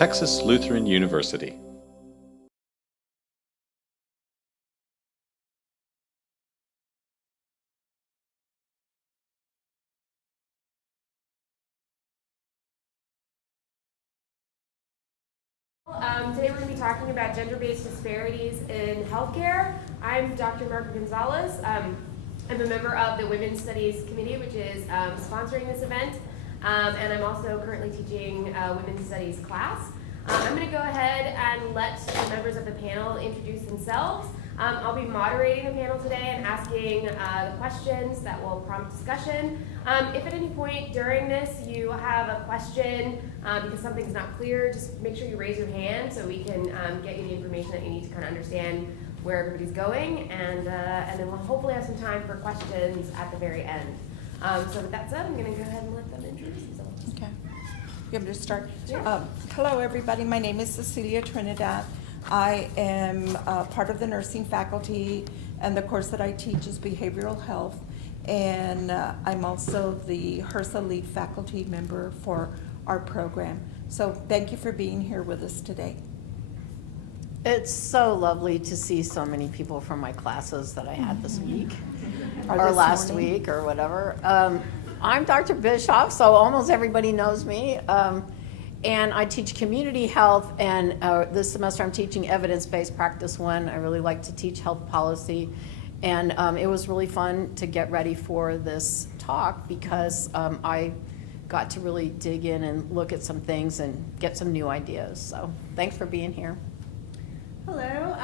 Texas Lutheran University. Today we're going to be talking about gender-based disparities in healthcare. I'm Dr. Marco Gonzalez. I'm a member of the Women's Studies Committee, which is sponsoring this event, and I'm also currently teaching a Women's Studies class. I'm going to go ahead and let the members of the panel introduce themselves. I'll be moderating the panel today and asking the questions that will prompt discussion. If at any point during this you have a question because something's not clear, just make sure you raise your hand so we can get you the information that you need to kind of understand where everybody's going, and then we'll hopefully have some time for questions at the very end. So with that said, I'm going to go ahead and let them introduce themselves. Okay. You want me to start? Yeah. Hello, everybody. My name is Cecilia Trinidad. I am part of the nursing faculty, and the course that I teach is behavioral health. And I'm also the HRSA lead faculty member for our program. So thank you for being here with us today. It's so lovely to see so many people from my classes that I had this week or last week or whatever. I'm Dr. Bischoff, so almost everybody knows me. And I teach community health, and this semester I'm teaching evidence-based practice 1. I really like to teach health policy. And it was really fun to get ready for this talk because I got to really dig in and look at some things and get some new ideas. So thanks for being here. Hello.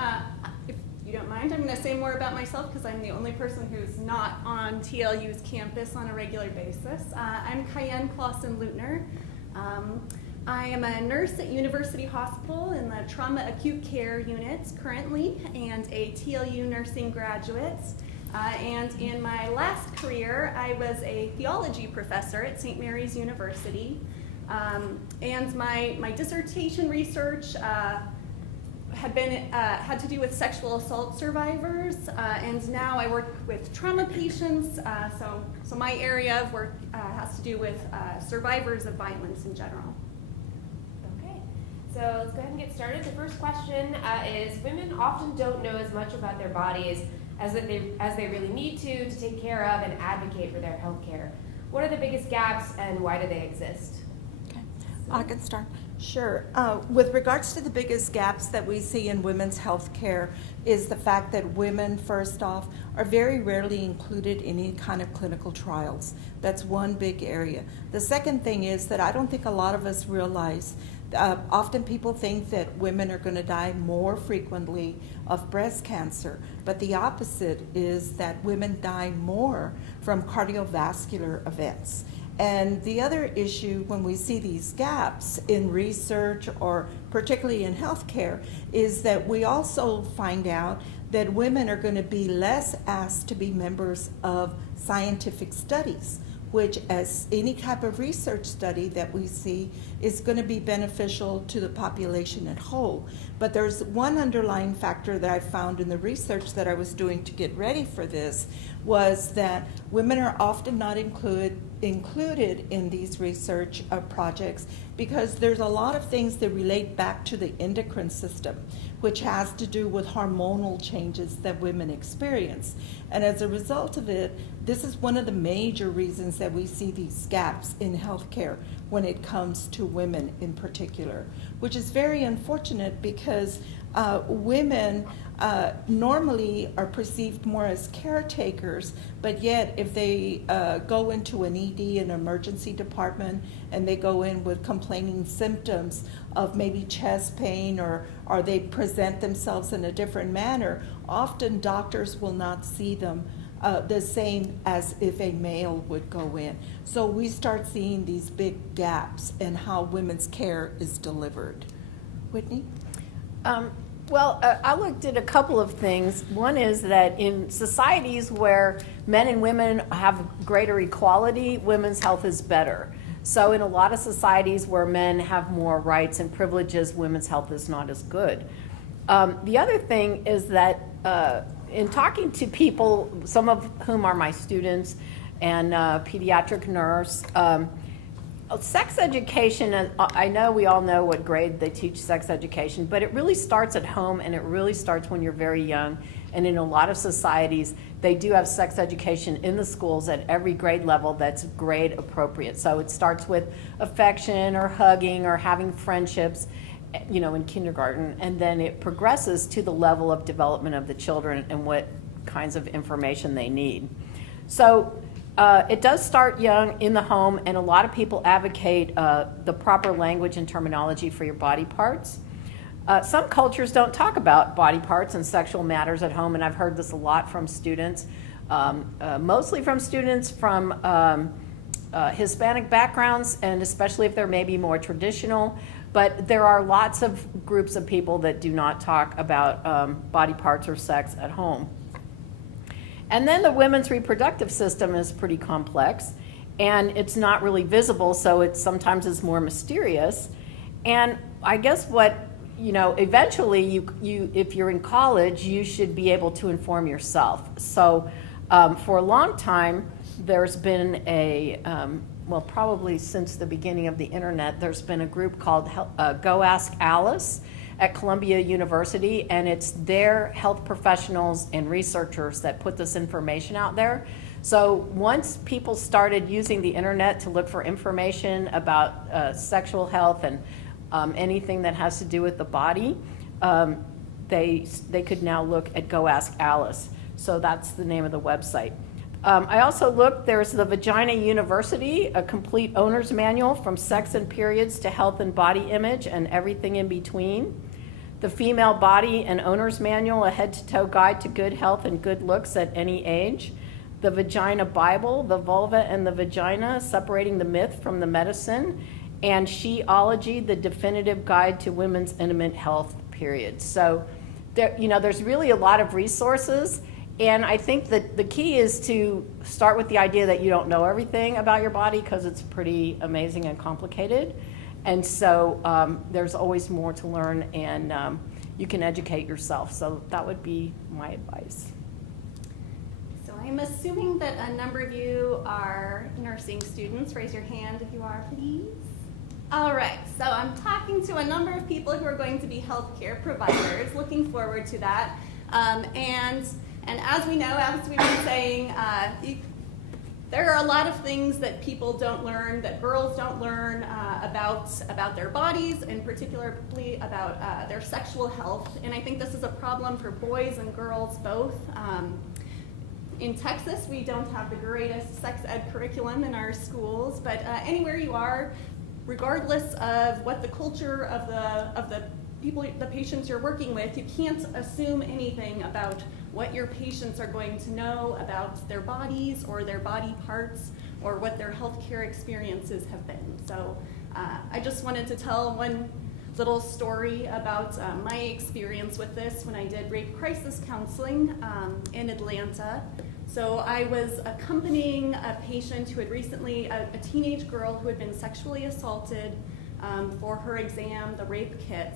If you don't mind, I'm going to say more about myself because I'm the only person who's not on TLU's campus on a regular basis. I'm Cayenne Clausen-Lutner. I am a nurse at University Hospital in the trauma acute care units currently, and a TLU nursing graduate. And in my last career, I was a theology professor at St. Mary's University. And my dissertation research had to do with sexual assault survivors, and now I work with trauma patients. So my area of work has to do with survivors of violence in general. So let's go ahead and get started. The first question is, women often don't know as much about their bodies as they really need to take care of and advocate for their health care. What are the biggest gaps and why do they exist? Okay, I can start. Sure. With regards to the biggest gaps that we see in women's health care is the fact that women, first off, are very rarely included in any kind of clinical trials. That's one big area. The second thing is that I don't think a lot of us realize often people think that women are going to die more frequently of breast cancer, but the opposite is that women die more from cardiovascular events. And the other issue when we see these gaps in research, or particularly in healthcare, is that we also find out that women are going to be less asked to be members of scientific studies, which, as any type of research study that we see, is going to be beneficial to the population at whole. But there's one underlying factor that I found in the research that I was doing to get ready for this, was that women are often not included in these research projects because there's a lot of things that relate back to the endocrine system, which has to do with hormonal changes that women experience. And as a result of it, this is one of the major reasons that we see these gaps in healthcare when it comes to women in particular, which is very unfortunate because women normally are perceived more as caretakers, but yet if they go into an ED, an emergency department, and they go in with complaining symptoms of maybe chest pain, or they present themselves in a different manner, often doctors will not see them the same as if a male would go in. So we start seeing these big gaps in how women's care is delivered. Whitney? Well, I looked at a couple of things. One is that in societies where men and women have greater equality, women's health is better. So in a lot of societies where men have more rights and privileges, women's health is not as good. The other thing is that in talking to people, some of whom are my students and pediatric nurse, Sex education, I know we all know what grade they teach sex education, but it really starts at home, and it really starts when you're very young. And in a lot of societies, they do have sex education in the schools at every grade level that's grade appropriate. So it starts with affection or hugging or having friendships, in kindergarten, and then it progresses to the level of development of the children and what kinds of information they need. So it does start young in the home, and a lot of people advocate the proper language and terminology for your body parts. Some cultures don't talk about body parts and sexual matters at home, and I've heard this a lot from students, mostly from students from Hispanic backgrounds, and especially if they're maybe more traditional. But there are lots of groups of people that do not talk about body parts or sex at home. And then the women's reproductive system is pretty complex, and it's not really visible, so it sometimes is more mysterious. And I guess eventually you if you're in college, you should be able to inform yourself. So for a long time, there's been probably since the beginning of the internet, there's been a group called Go Ask Alice at Columbia University, and it's their health professionals and researchers that put this information out there. So once people started using the internet to look for information about sexual health and anything that has to do with the body, they could now look at Go Ask Alice. So that's the name of the website. I also looked, there's the Vagina University, a complete owner's manual from sex and periods to health and body image and everything in between. The Female Body and Owner's Manual, a head-to-toe guide to good health and good looks at any age. The Vagina Bible, the vulva and the vagina, separating the myth from the medicine. And Sheology, the definitive guide to women's intimate health, period. So there's really a lot of resources. And I think that the key is to start with the idea that you don't know everything about your body, because it's pretty amazing and complicated. And so there's always more to learn, and you can educate yourself. So that would be my advice. So I'm assuming that a number of you are nursing students. Raise your hand if you are, please. All right, so I'm talking to a number of people who are going to be healthcare providers. Looking forward to that. And as we know, as we've been saying, there are a lot of things that people don't learn, that girls don't learn about their bodies, and particularly about their sexual health. And I think this is a problem for boys and girls both. In Texas, we don't have the greatest sex ed curriculum in our schools, but anywhere you are, regardless of what the culture of the patients you're working with, you can't assume anything about what your patients are going to know about their bodies or their body parts or what their healthcare experiences have been. So I just wanted to tell one little story about my experience with this when I did rape crisis counseling in Atlanta. So I was accompanying a patient who had recently, a teenage girl who had been sexually assaulted for her exam, the rape kit.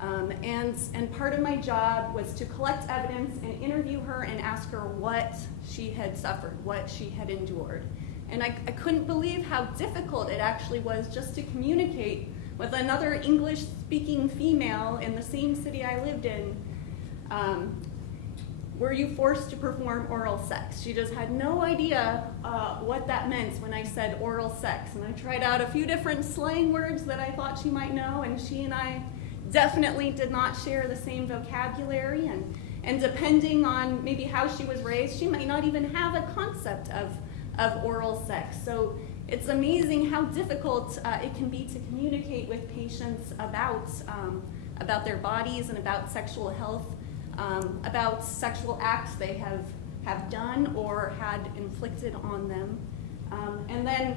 And part of my job was to collect evidence and interview her and ask her what she had suffered, what she had endured. And I couldn't believe how difficult it actually was just to communicate with another English-speaking female in the same city I lived in. Were you forced to perform oral sex? She just had no idea what that meant when I said oral sex. And I tried out a few different slang words that I thought she might know, and she and I definitely did not share the same vocabulary, and depending on maybe how she was raised, she might not even have a concept of oral sex. So it's amazing how difficult it can be to communicate with patients about their bodies and about sexual health, about sexual acts they have done or had inflicted on them. And then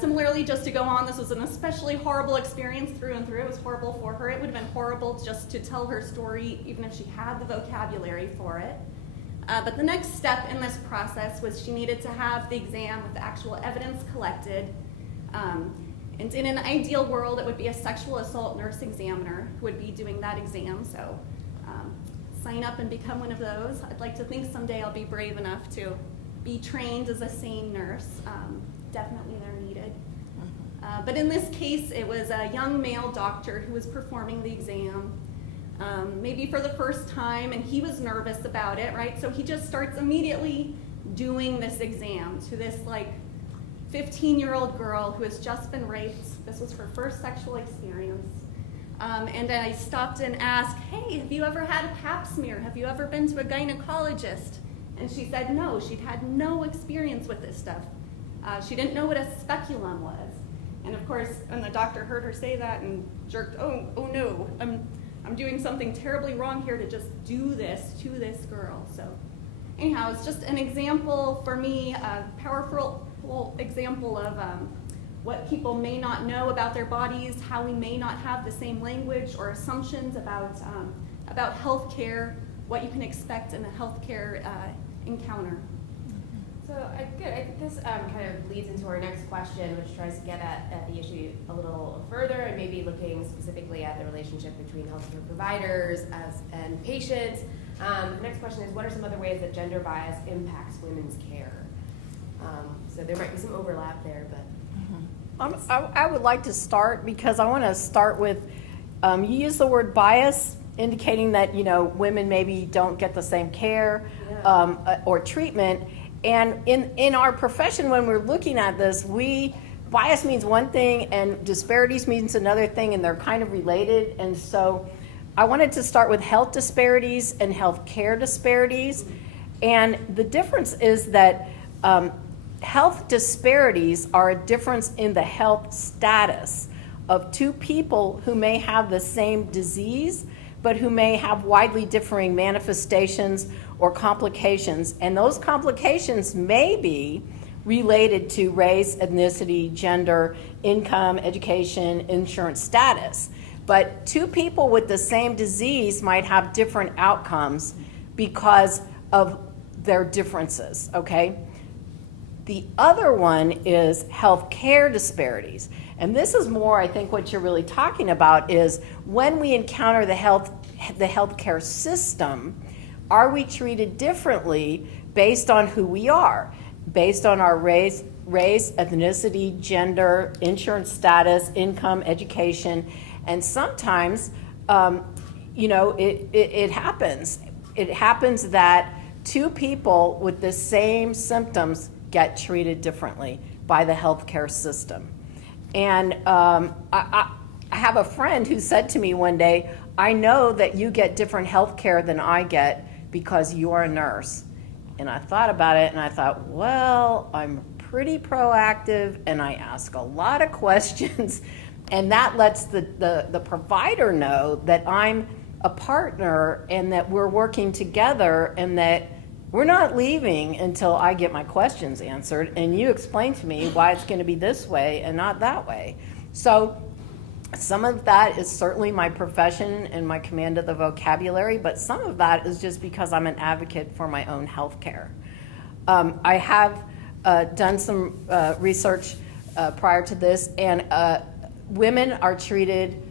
similarly, just to go on, this was an especially horrible experience through and through. It was horrible for her. It would have been horrible just to tell her story, even if she had the vocabulary for it. But the next step in this process was she needed to have the exam with the actual evidence collected. And in an ideal world, it would be a sexual assault nurse examiner who would be doing that exam. So sign up and become one of those. I'd like to think someday I'll be brave enough to be trained as a SANE nurse. Definitely they're needed. But in this case, it was a young male doctor who was performing the exam, maybe for the first time, and he was nervous about it, right? So he just starts immediately doing this exam to this like 15-year-old girl who has just been raped. This was her first sexual experience. And I stopped and asked, hey, have you ever had a pap smear? Have you ever been to a gynecologist? And she said no, she'd had no experience with this stuff. She didn't know what a speculum was. And of course, when the doctor heard her say that and jerked, oh no, I'm doing something terribly wrong here to just do this to this girl. So anyhow, it's just an example for me, a powerful example of what people may not know about their bodies, how we may not have the same language or assumptions about healthcare, what you can expect in a healthcare encounter. So good. I think this kind of leads into our next question, which tries to get at the issue a little further and maybe looking specifically at the relationship between healthcare providers and patients. The next question is, what are some other ways that gender bias impacts women's care? So there might be some overlap there, but. I would like to start because I want to start with, you use the word bias, indicating that, women maybe don't get the same care or treatment. And in our profession, when we're looking at this, bias means one thing and disparities means another thing, and they're kind of related. And so I wanted to start with health disparities and health care disparities. And the difference is that health disparities are a difference in the health status of two people who may have the same disease, but who may have widely differing manifestations or complications. And those complications may be related to race, ethnicity, gender, income, education, insurance status. But two people with the same disease might have different outcomes because of their differences, okay? The other one is health care disparities. And this is more, I think, what you're really talking about is when we encounter the healthcare system, are we treated differently based on who we are, based on our race, ethnicity, gender, insurance status, income, education, and sometimes, it happens. It happens that two people with the same symptoms get treated differently by the healthcare system. And I have a friend who said to me one day, I know that you get different health care than I get because you're a nurse. And I thought about it and I thought, well, I'm pretty proactive and I ask a lot of questions, and that lets the provider know that I'm a partner and that we're working together and that we're not leaving until I get my questions answered and you explain to me why it's going to be this way and not that way. So some of that is certainly my profession and my command of the vocabulary, but some of that is just because I'm an advocate for my own health care. I have done some research prior to this, and women are treated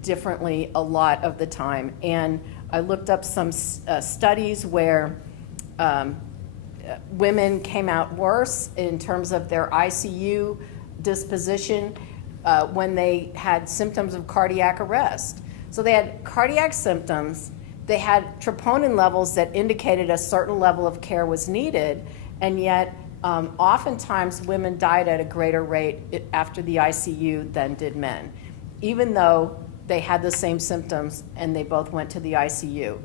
differently a lot of the time. And I looked up some studies where women came out worse in terms of their ICU disposition when they had symptoms of cardiac arrest. So they had cardiac symptoms, they had troponin levels that indicated a certain level of care was needed, and yet oftentimes women died at a greater rate after the ICU than did men, even though they had the same symptoms and they both went to the ICU.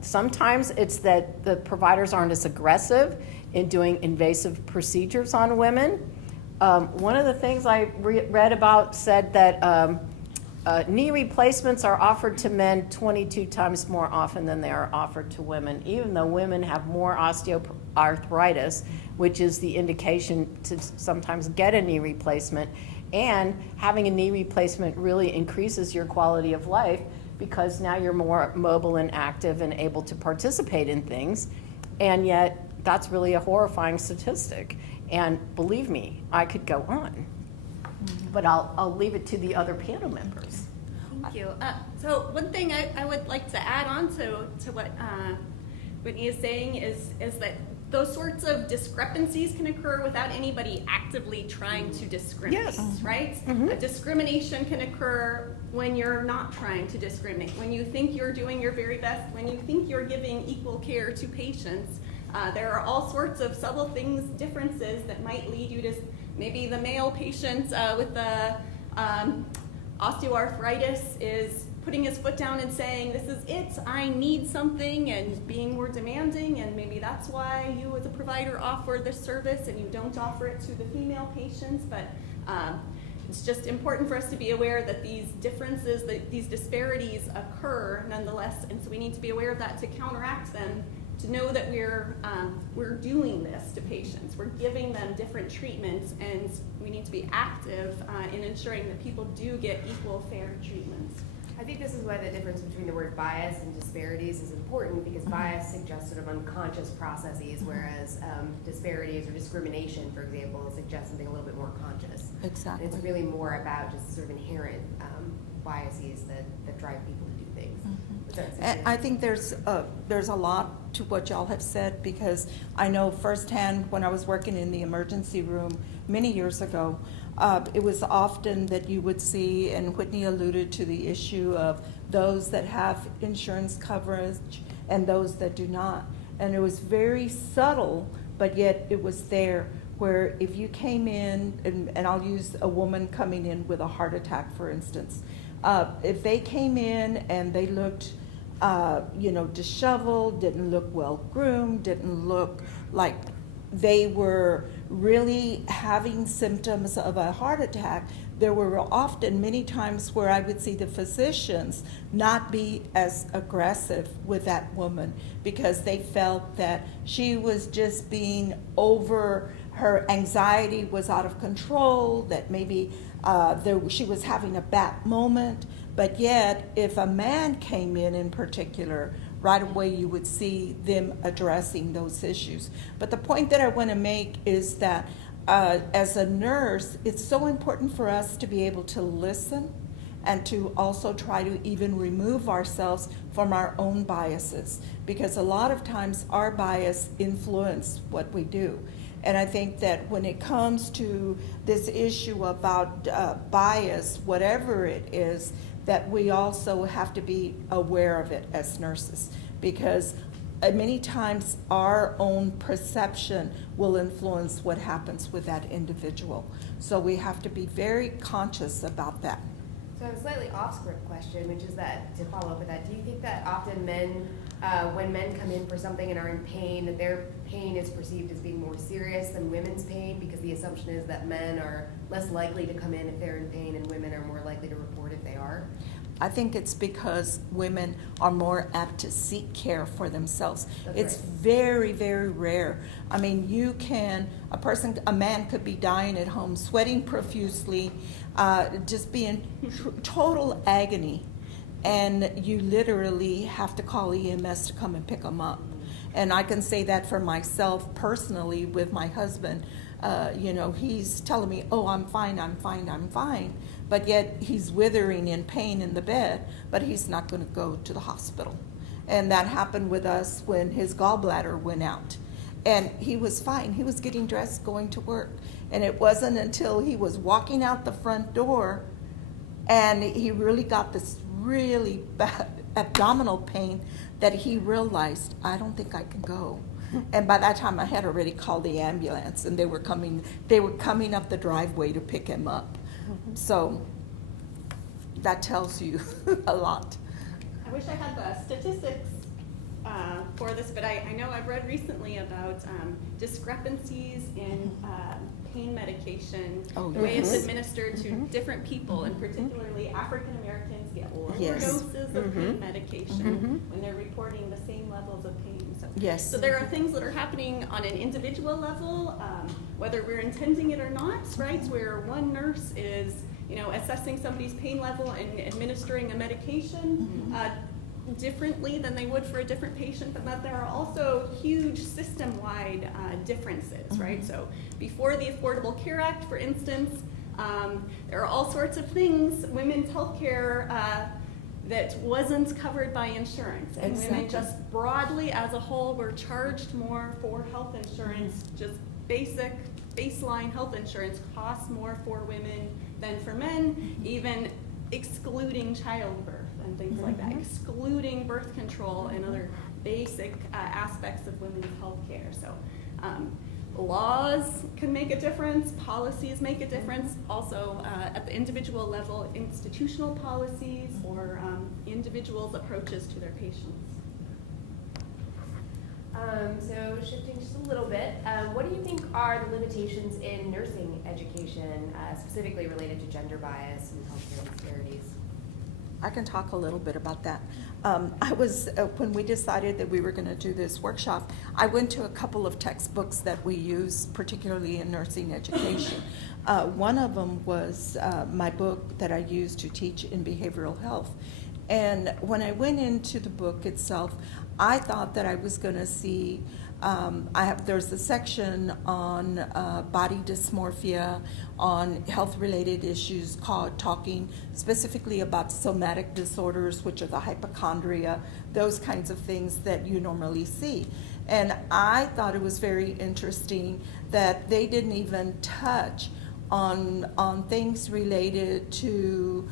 Sometimes it's that the providers aren't as aggressive in doing invasive procedures on women. One of the things I read about said that knee replacements are offered to men 22 times more often than they are offered to women, even though women have more osteoarthritis, which is the indication to sometimes get a knee replacement. And having a knee replacement really increases your quality of life because now you're more mobile and active and able to participate in things. And yet that's really a horrifying statistic. And believe me, I could go on, but I'll leave it to the other panel members. Thank you. So one thing I would like to add on to what Whitney is saying is that those sorts of discrepancies can occur without anybody actively trying to discriminate, Yes. right? A discrimination can occur when you're not trying to discriminate, when you think you're doing your very best, when you think you're giving equal care to patients. There are all sorts of subtle things, differences that might lead you to maybe the male patient with the osteoarthritis is putting his foot down and saying, this is it, I need something, and being more demanding, and maybe that's why you as a provider offer this service and you don't offer it to the female patients. But it's just important for us to be aware that these differences, that these disparities occur nonetheless, and so we need to be aware of that to counteract them, to know that we're doing this to patients. We're giving them different treatments, and we need to be active in ensuring that people do get equal, fair treatments. I think this is why the difference between the word bias and disparities is important, because bias suggests sort of unconscious processes, whereas disparities or discrimination, for example, suggests something a little bit more conscious. Exactly. And it's really more about just sort of inherent biases that drive people to do things. And I think there's a lot to what y'all have said, because I know firsthand when I was working in the emergency room many years ago, it was often that you would see, and Whitney alluded to the issue of those that have insurance coverage and those that do not. And it was very subtle, but yet it was there, where if you came in, and I'll use a woman coming in with a heart attack, for instance. If they came in and they looked disheveled, didn't look well groomed, didn't look like they were really having symptoms of a heart attack, there were often many times where I would see the physicians not be as aggressive with that woman, because they felt that she was just being over, her anxiety was out of control, that maybe she was having a bad moment. But yet, if a man came in particular, right away you would see them addressing those issues. But the point that I want to make is that as a nurse, it's so important for us to be able to listen and to also try to even remove ourselves from our own biases, because a lot of times our bias influence what we do. And I think that when it comes to this issue about bias, whatever it is, that we also have to be aware of it as nurses, because many times our own perception will influence what happens with that individual. So we have to be very conscious about that. So I have a slightly off-script question, which is that, to follow up with that, do you think that often men, when men come in for something and are in pain, that their pain is perceived as being more serious than women's pain, because the assumption is that men are less likely to come in if they're in pain and women are more likely to report if they are? I think it's because women are more apt to seek care for themselves. That's It's right. very, very rare. I mean, a man could be dying at home, sweating profusely, just be in total agony, and you literally have to call EMS to come and pick him up. And I can say that for myself personally with my husband. He's telling me, oh, I'm fine, I'm fine, I'm fine. But yet he's withering in pain in the bed, but he's not going to go to the hospital. And that happened with us when his gallbladder went out. And he was fine. He was getting dressed, going to work. And it wasn't until he was walking out the front door and he really got this really bad abdominal pain that he realized, I don't think I can go. And by that time I had already called the ambulance, and they were coming up the driveway to pick him up. So that tells you a lot. I wish I had the statistics for this, but I know I've read recently about discrepancies in pain medication, Oh, the way it's yes. administered to different people, and particularly African Americans get lower Yes. doses of pain medication when they're reporting the same levels of pain. Yes. So there are things that are happening on an individual level, whether we're intending it or not, right? Where one nurse is, assessing somebody's pain level and administering a medication differently than they would for a different patient, but that there are also huge system-wide differences, right? So before the Affordable Care Act, for instance, there are all sorts of things. Women's health care that wasn't covered by insurance. And women Exactly. just broadly as a whole were charged more for health insurance, just basic baseline health insurance costs more for women than for men, even excluding childbirth and things like that, excluding birth control and other basic aspects of women's health care. So laws can make a difference, policies make a difference, also at the individual level, institutional policies or individuals' approaches to their patients. So shifting just a little bit, what do you think are the limitations in nursing education, specifically related to gender bias and healthcare disparities? I can talk a little bit about that. When we decided that we were going to do this workshop, I went to a couple of textbooks that we use, particularly in nursing education. One of them was my book that I use to teach in behavioral health. And when I went into the book itself, I thought that I was going to see, there's a section on body dysmorphia, on health-related issues, talking specifically about somatic disorders, which are the hypochondria, those kinds of things that you normally see. And I thought it was very interesting that they didn't even touch on things related to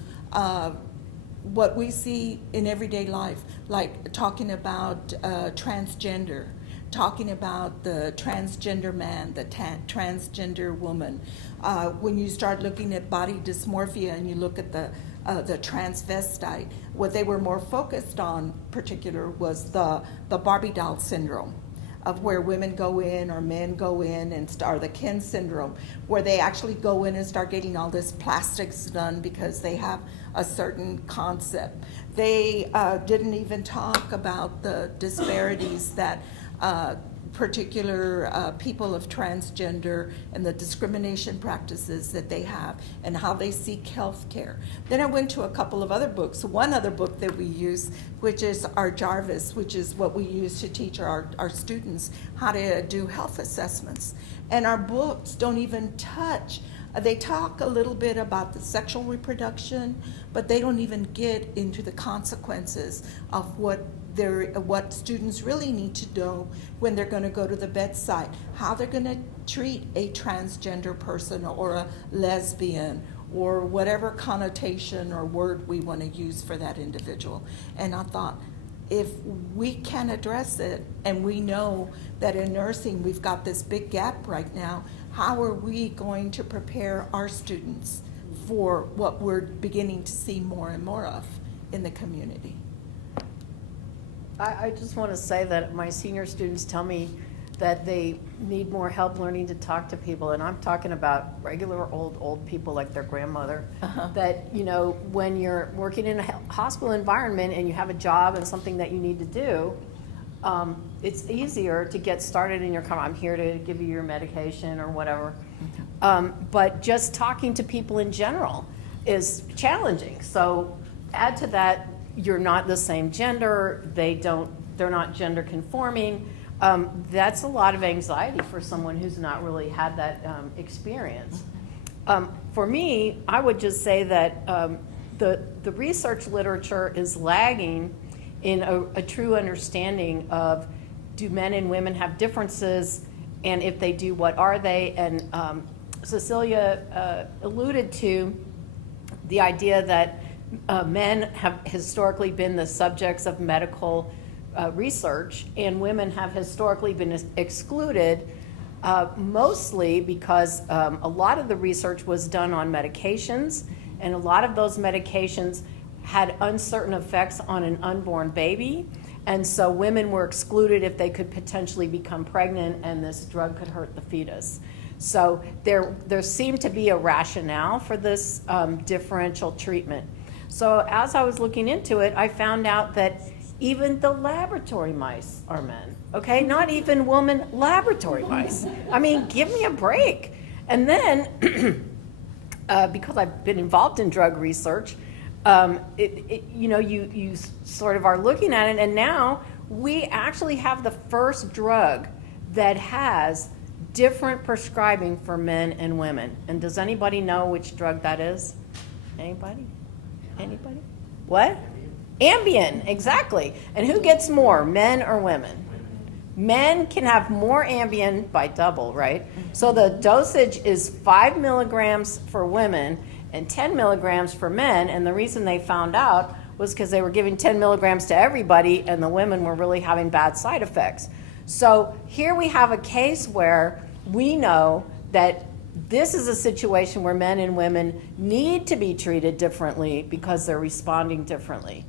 what we see in everyday life, like talking about transgender, talking about the transgender man, the transgender woman. When you start looking at body dysmorphia and you look at the transvestite, what they were more focused on particular was the Barbie doll syndrome, of where women go in or men go in and or the Ken syndrome, where they actually go in and start getting all this plastics done because they have a certain concept. They didn't even talk about the disparities that particular people of transgender and the discrimination practices that they have and how they seek health care. Then I went to a couple of other books. One other book that we use, which is our Jarvis, which is what we use to teach our students how to do health assessments. And our books don't even touch. They talk a little bit about the sexual reproduction, but they don't even get into the consequences of what students really need to know when they're going to go to the bedside, how they're going to treat a transgender person or a lesbian or whatever connotation or word we want to use for that individual. And I thought, if we can address it, and we know that in nursing we've got this big gap right now, how are we going to prepare our students for what we're beginning to see more and more of in the community? I just want to say that my senior students tell me that they need more help learning to talk to people, and I'm talking about regular old people like their grandmother. That, you know, when you're working in a hospital environment and you have a job and something that you need to do, it's easier to get started in your I'm here to give you your medication or whatever. But just talking to people in general is challenging. So add to that, you're not the same gender, they're not gender conforming. That's a lot of anxiety for someone who's not really had that experience. For me, I would just say that the research literature is lagging in a true understanding of, do men and women have differences, and if they do, what are they? And Cecilia alluded to the idea that men have historically been the subjects of medical research, and women have historically been excluded, mostly because a lot of the research was done on medications, and a lot of those medications had uncertain effects on an unborn baby, and so women were excluded if they could potentially become pregnant and this drug could hurt the fetus. So there seemed to be a rationale for this differential treatment. So as I was looking into it, I found out that even the laboratory mice are men, okay? Not even woman laboratory mice. I mean, give me a break. And then, because I've been involved in drug research, you sort of are looking at it, and now we actually have the first drug that has different prescribing for men and women. And does anybody know which drug that is? Anybody? Anybody? What? Ambien, exactly. And who gets more, men or women? Men can have more Ambien by double, right? So the dosage is 5 milligrams for women and 10 milligrams for men. And the reason they found out was because they were giving 10 milligrams to everybody and the women were really having bad side effects. So here we have a case where we know that this is a situation where men and women need to be treated differently because they're responding differently.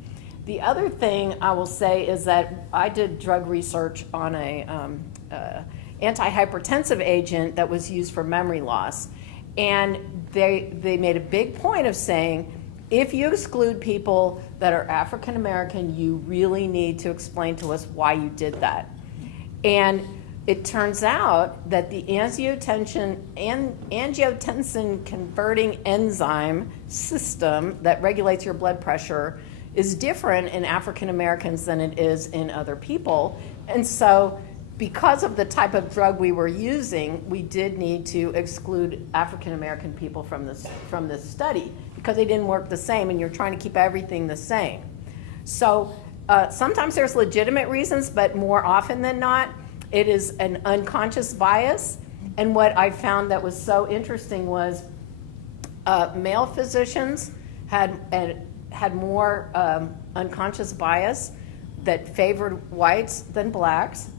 The other thing I will say is that I did drug research on a antihypertensive agent that was used for memory loss. And they made a big point of saying, if you exclude people that are African American, you really need to explain to us why you did that. And it turns out that the angiotensin converting enzyme system that regulates your blood pressure is different in African Americans than it is in other people. And so because of the type of drug we were using, we did need to exclude African American people from this study because they didn't work the same, and you're trying to keep everything the same. So sometimes there's legitimate reasons, but more often than not, it is an unconscious bias. And what I found that was so interesting was male physicians had more unconscious bias that favored whites than blacks,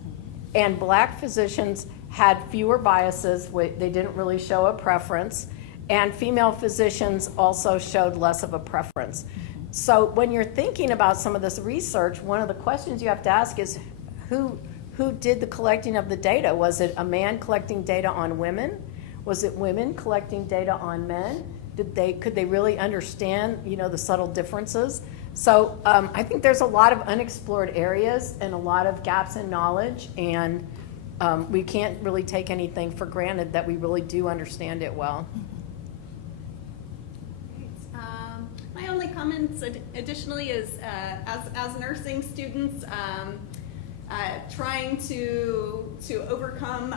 and black physicians had fewer biases. They didn't really show a preference, and female physicians also showed less of a preference. So when you're thinking about some of this research, one of the questions you have to ask is who did the collecting of the data? Was it a man collecting data on women? Was it women collecting data on men? Could they really understand, the subtle differences? So I think there's a lot of unexplored areas and a lot of gaps in knowledge, and we can't really take anything for granted that we really do understand it well. My only comments additionally is as nursing students, trying to overcome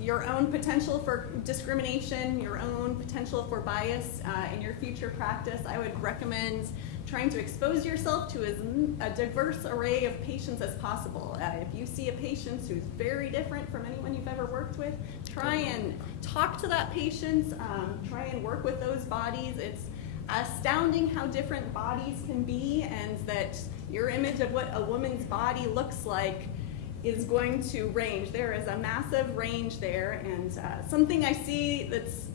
your own potential for discrimination, your own potential for bias in your future practice, I would recommend trying to expose yourself to as a diverse array of patients as possible. If you see a patient who's very different from anyone you've ever worked with, try and talk to that patient, try and work with those bodies. It's astounding how different bodies can be, and that your image of what a woman's body looks like is going to range. There is a massive range there, and something I see that's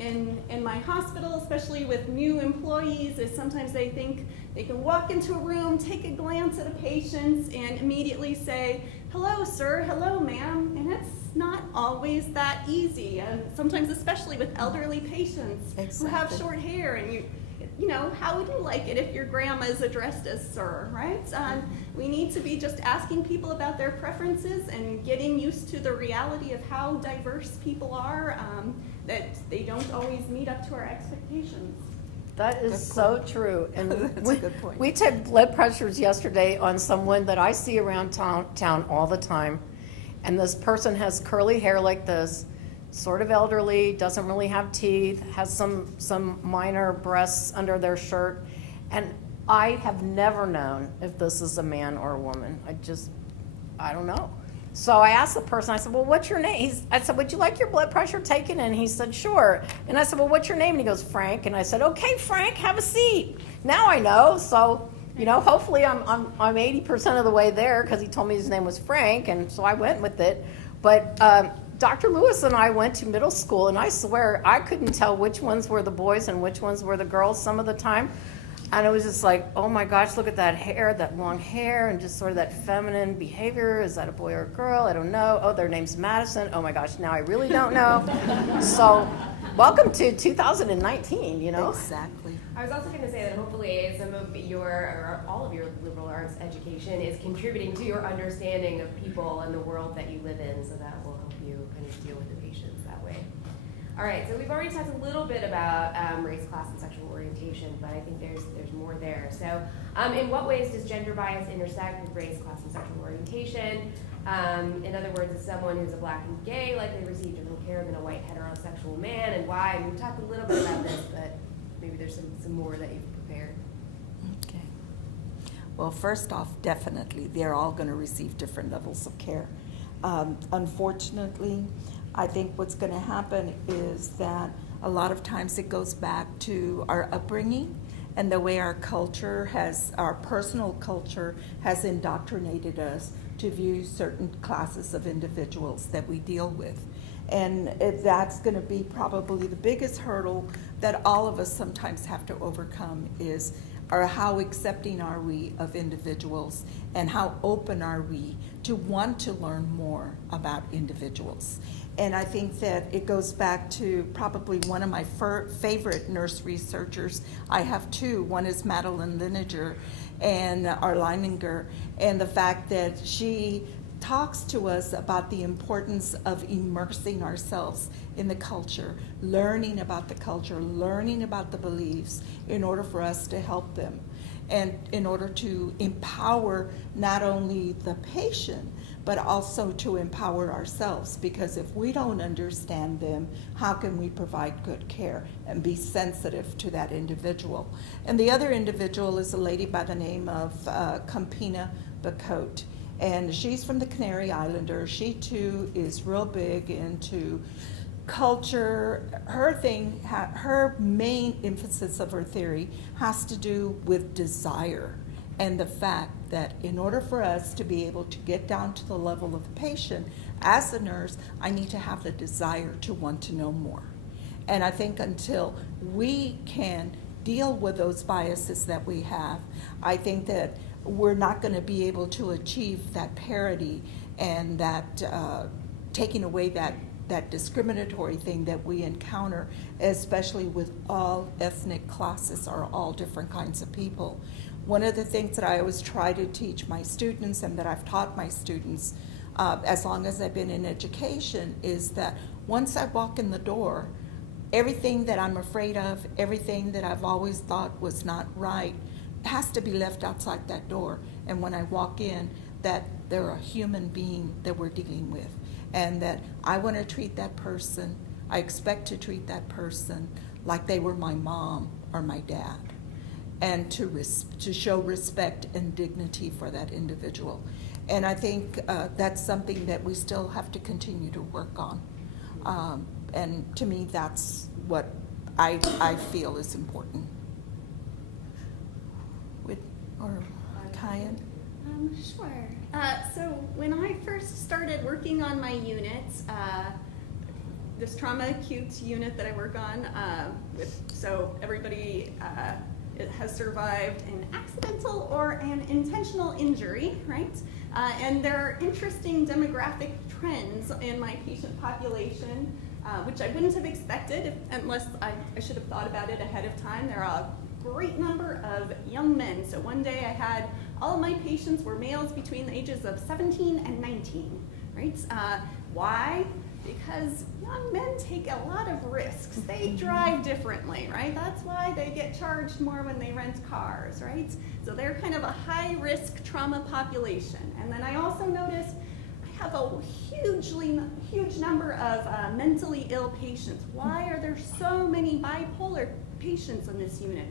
in my hospital, especially with new employees, is sometimes they think they can walk into a room, take a glance at a patient, and immediately say, "Hello, sir," "Hello, ma'am," and it's not always that easy, and sometimes especially with elderly patients who have short hair, and how would you like it if your grandma is addressed as sir, right? We need to be just asking people about their preferences and getting used to the reality of how diverse people are, that they don't always meet up to our expectations. That is so true. And That's a good point. We took blood pressures yesterday on someone that I see around town all the time. And this person has curly hair like this, sort of elderly, doesn't really have teeth, has some minor breasts under their shirt. And I have never known if this is a man or a woman. I don't know. So I asked the person, I said, "Well, what's your name?" I said, "Would you like your blood pressure taken?" And he said, "Sure." And I said, "Well, what's your name?" And he goes, "Frank." And I said, "Okay, Frank, have a seat." Now I know. So, hopefully I'm 80% of the way there, because he told me his name was Frank, and so I went with it. But Dr. Lewis and I went to middle school, and I swear I couldn't tell which ones were the boys and which ones were the girls some of the time. And it was just like, oh my gosh, look at that hair, that long hair, and just sort of that feminine behavior. Is that a boy or a girl? I don't know. Oh, their name's Madison. Oh my gosh, now I really don't know. So welcome to 2019, Exactly. I was also going to say that hopefully some of your, or all of your liberal arts education is contributing to your understanding of people and the world that you live in, so that will help you kind of deal with the patients that way. All right, so we've already talked a little bit about race, class, and sexual orientation, but I think there's more there. So in what ways does gender bias intersect with race, class, and sexual orientation? In other words, is someone who's a black and gay likely to receive different care than a white heterosexual man, and why? And we've talked a little bit about this, but maybe there's some more that you've prepared. Okay. Well, first off, definitely, they're all going to receive different levels of care. Unfortunately, I think what's going to happen is that a lot of times it goes back to our upbringing and the way our personal culture has indoctrinated us to view certain classes of individuals that we deal with. And that's going to be probably the biggest hurdle that all of us sometimes have to overcome or how accepting are we of individuals and how open are we to want to learn more about individuals. And I think that it goes back to probably one of my favorite nurse researchers. I have two. One is Madeline Lineger and Arleininger, and the fact that she talks to us about the importance of immersing ourselves in the culture, learning about the culture, learning about the beliefs in order for us to help them and in order to empower not only the patient, but also to empower ourselves, because if we don't understand them, how can we provide good care and be sensitive to that individual? And the other individual is a lady by the name of Campina Bacote. And she's from the Canary Islanders. She too is real big into culture. Her main emphasis of her theory has to do with desire, and the fact that in order for us to be able to get down to the level of the patient, as a nurse, I need to have the desire to want to know more. And I think until we can deal with those biases that we have, I think that we're not going to be able to achieve that parity and that taking away that discriminatory thing that we encounter, especially with all ethnic classes or all different kinds of people. One of the things that I always try to teach my students and that I've taught my students as long as I've been in education is that once I walk in the door, everything that I'm afraid of, everything that I've always thought was not right, has to be left outside that door. And when I walk in, that they're a human being that we're dealing with, and that I want to treat that person, I expect to treat that person like they were my mom or my dad, and to show respect and dignity for that individual. And I think that's something that we still have to continue to work on. And to me, that's what I feel is important. Or Kyan? Sure. So when I first started working on my unit, this trauma acute unit that I work on, so everybody has survived an accidental or an intentional injury, right? And there are interesting demographic trends in my patient population, which I wouldn't have expected unless I should have thought about it ahead of time. There are a great number of young men. So one day I had all of my patients were males between the ages of 17 and 19, right? Why? Because young men take a lot of risks. They drive differently, right? That's why they get charged more when they rent cars, right? So they're kind of a high-risk trauma population. And then I also noticed I have a huge number of mentally ill patients. Why are there so many bipolar patients in this unit?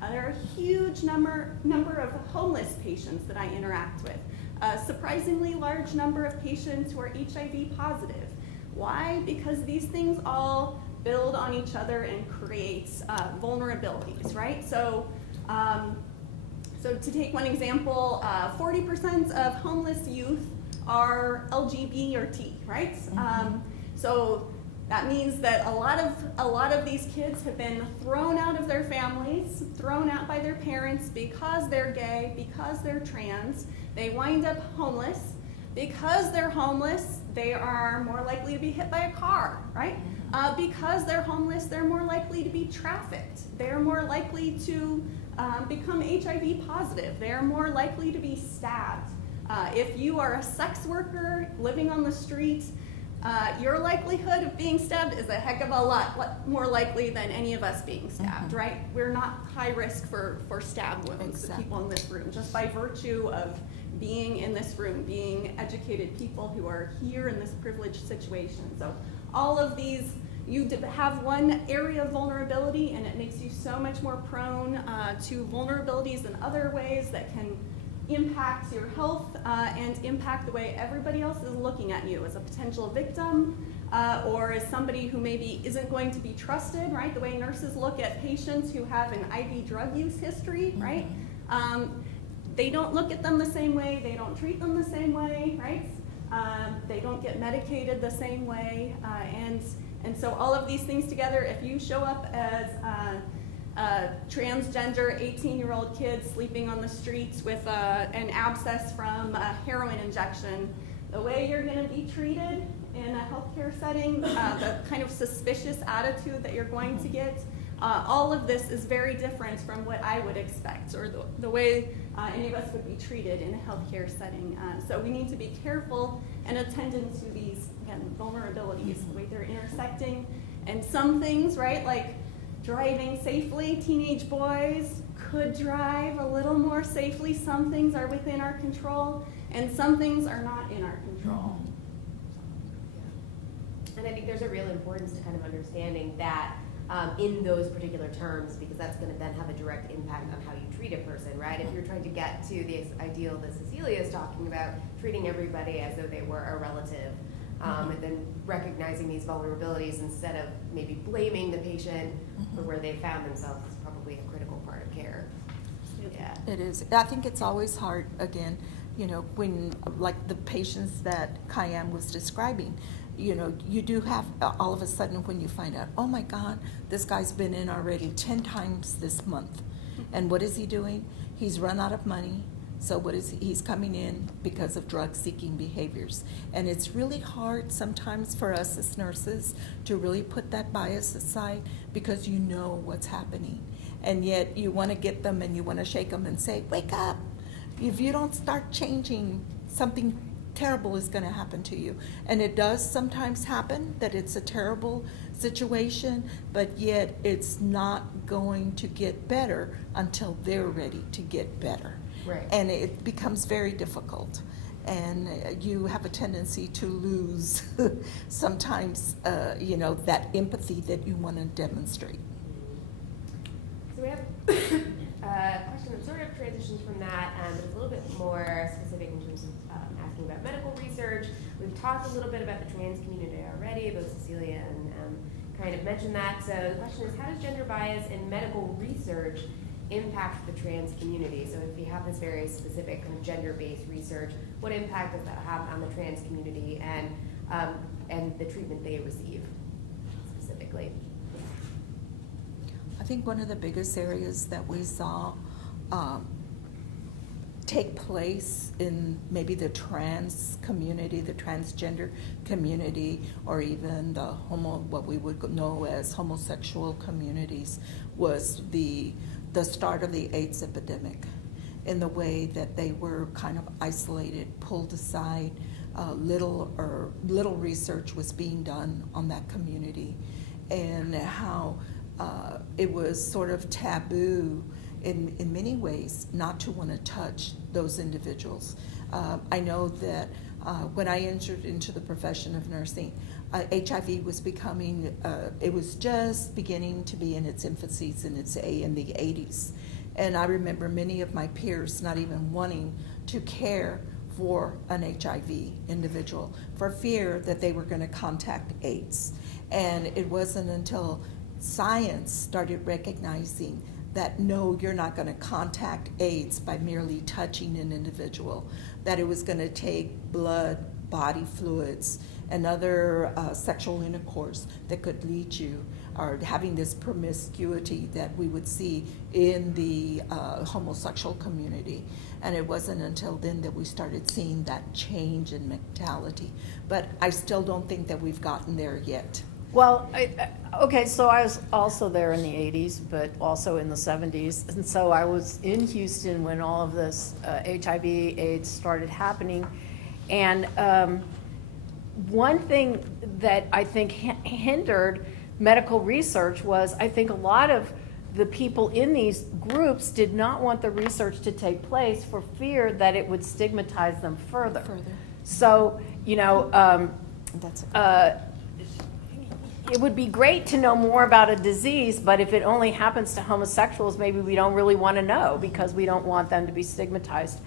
There are a huge number of homeless patients that I interact with. A surprisingly large number of patients who are HIV positive. Why? Because these things all build on each other and create vulnerabilities, right? So to take one example, 40% of homeless youth are LGBT, right? So that means that a lot of these kids have been thrown out of their families, thrown out by their parents because they're gay, because they're trans. They wind up homeless. Because they're homeless, they are more likely to be hit by a car, right? Because they're homeless, they're more likely to be trafficked. They're more likely to become HIV positive. They're more likely to be stabbed. If you are a sex worker living on the street, your likelihood of being stabbed is a heck of a lot more likely than any of us being stabbed, right? We're not high risk for stab wounds, the people in this room, just by virtue of being in this room, being educated people who are here in this privileged situation. So all of these, you have one area of vulnerability and it makes you so much more prone to vulnerabilities in other ways that can impact your health and impact the way everybody else is looking at you as a potential victim or as somebody who maybe isn't going to be trusted, right? The way nurses look at patients who have an IV drug use history, right? They don't look at them the same way, they don't treat them the same way, right? They don't get medicated the same way, and so all of these things together, if you show up as a transgender 18-year-old kid sleeping on the streets with an abscess from a heroin injection, the way you're going to be treated in a healthcare setting, the kind of suspicious attitude that you're going to get, all of this is very different from what I would expect or the way any of us would be treated in a healthcare setting. So we need to be careful and attendant to these, again, vulnerabilities, the way they're intersecting. And some things, right, like driving safely, teenage boys could drive a little more safely. Some things are within our control, and some things are not in our control. And I think there's a real importance to kind of understanding that in those particular terms, because that's going to then have a direct impact on how you treat a person, right? If you're trying to get to the ideal that Cecilia is talking about, treating everybody as though they were a relative, and then recognizing these vulnerabilities instead of maybe blaming the patient for where they found themselves is probably a critical part of care. Yeah. It is. I think it's always hard, again, you know, when, like the patients that Cayenne was describing, you know, you do have all of a sudden when you find out, oh my God, this guy's been in already 10 times this month. And what is he doing? He's run out of money. So what is he's coming in because of drug-seeking behaviors. And it's really hard sometimes for us as nurses to really put that bias aside because you know what's happening. And yet you want to get them and you want to shake them and say, wake up. If you don't start changing, something terrible is going to happen to you. And it does sometimes happen that it's a terrible situation, but yet it's not going to get better until they're ready to get better. Right. And it becomes very difficult. And you have a tendency to lose sometimes, you know, that empathy that you want to demonstrate. So we have a question that sort of transitions from that, but it's a little bit more specific in terms of asking about medical research. We've talked a little bit about the trans community already, both Cecilia and kind of mentioned that. So the question is, how does gender bias in medical research impact the trans community? So if you have this very specific kind of gender-based research, what impact does that have on the trans community and the treatment they receive specifically? I think one of the biggest areas that we saw take place in maybe the trans community, the transgender community, or even the what we would know as homosexual communities, was the start of the AIDS epidemic, in the way that they were kind of isolated, pulled aside. Little research was being done on that community, and how it was sort of taboo in many ways not to want to touch those individuals. I know that when I entered into the profession of nursing, HIV was becoming, it was just beginning to be in its infancy in the 80s. And I remember many of my peers not even wanting to care for an HIV individual for fear that they were going to contact AIDS. And it wasn't until science started recognizing that no, you're not going to contact AIDS by merely touching an individual, that it was going to take blood, body fluids, and other sexual intercourse that could lead you, or having this promiscuity that we would see in the homosexual community. And it wasn't until then that we started seeing that change in mentality. But I still don't think that we've gotten there yet. Well, okay, so I was also there in the 80s, but also in the 70s. And so I was in Houston when all of this HIV, AIDS started happening. And one thing that I think hindered medical research was, I think a lot of the people in these groups did not want the research to take place for fear that it would stigmatize them further. So, you know, it would be great to know more about a disease, but if it only happens to homosexuals, maybe we don't really want to know because we don't want them to be stigmatized.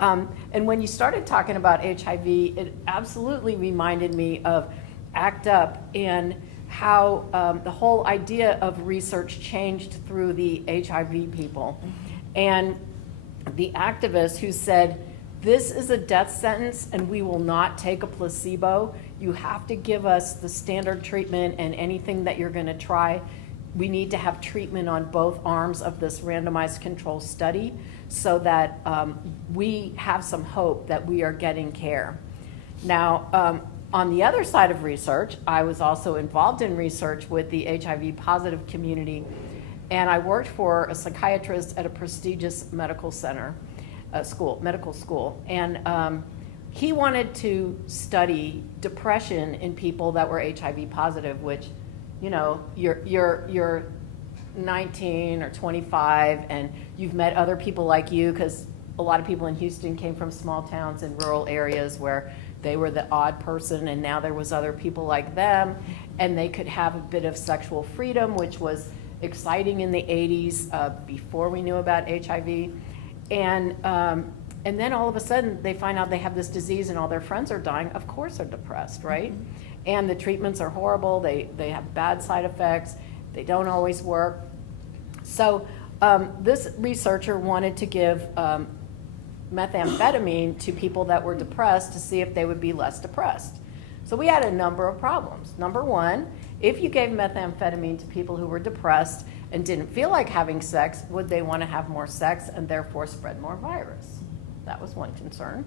And when you started talking about HIV, it absolutely reminded me of ACT UP and how the whole idea of research changed through the HIV people. And the activists who said, this is a death sentence and we will not take a placebo. You have to give us the standard treatment, and anything that you're going to try, we need to have treatment on both arms of this randomized control study so that we have some hope that we are getting care. Now, on the other side of research, I was also involved in research with the HIV positive community, and I worked for a psychiatrist at a prestigious medical center, medical school, and he wanted to study depression in people that were HIV positive, which, you know, you're 19 or 25 and you've met other people like you, because a lot of people in Houston came from small towns and rural areas where they were the odd person, and now there was other people like them, and they could have a bit of sexual freedom, which was exciting in the 80s before we knew about HIV. And then all of a sudden they find out they have this disease and all their friends are dying. Of course they're depressed, right? Mm-hmm. And the treatments are horrible. They have bad side effects. They don't always work. So this researcher wanted to give methamphetamine to people that were depressed to see if they would be less depressed. So we had a number of problems. Number one, if you gave methamphetamine to people who were depressed and didn't feel like having sex, would they want to have more sex and therefore spread more virus? That was one concern.